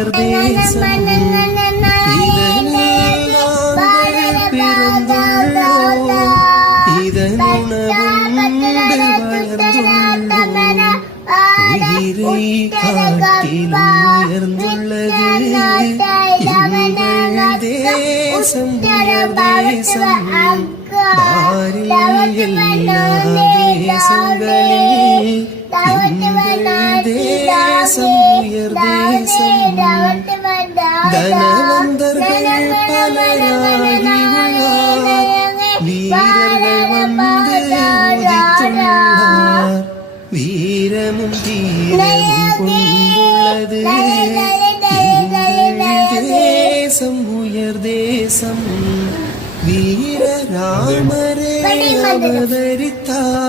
உயர் தேசம் இதனில் நாங்கள் பிறந்துள்ளோம் இதன் உணவுண்டு வளர்ந்துள்ளோம் உயிரை காட்டிலும் உயர்ந்துள்ளது எங்கள் தேசம் உயர் தேசம் பாரில் எல்லா தேசங்களில் எங்கள் தேசம் உயர் தேசம் தனவந்தர்கள் பலராகி உள்ளார் வீரர்கள் வந்து உதித்துள்ளார் வீரமும் தீரமும் கொண்டுள்ளது எங்கள் தேசம் உயர் தேசம் வீர ராமரே அவதரித்தார்.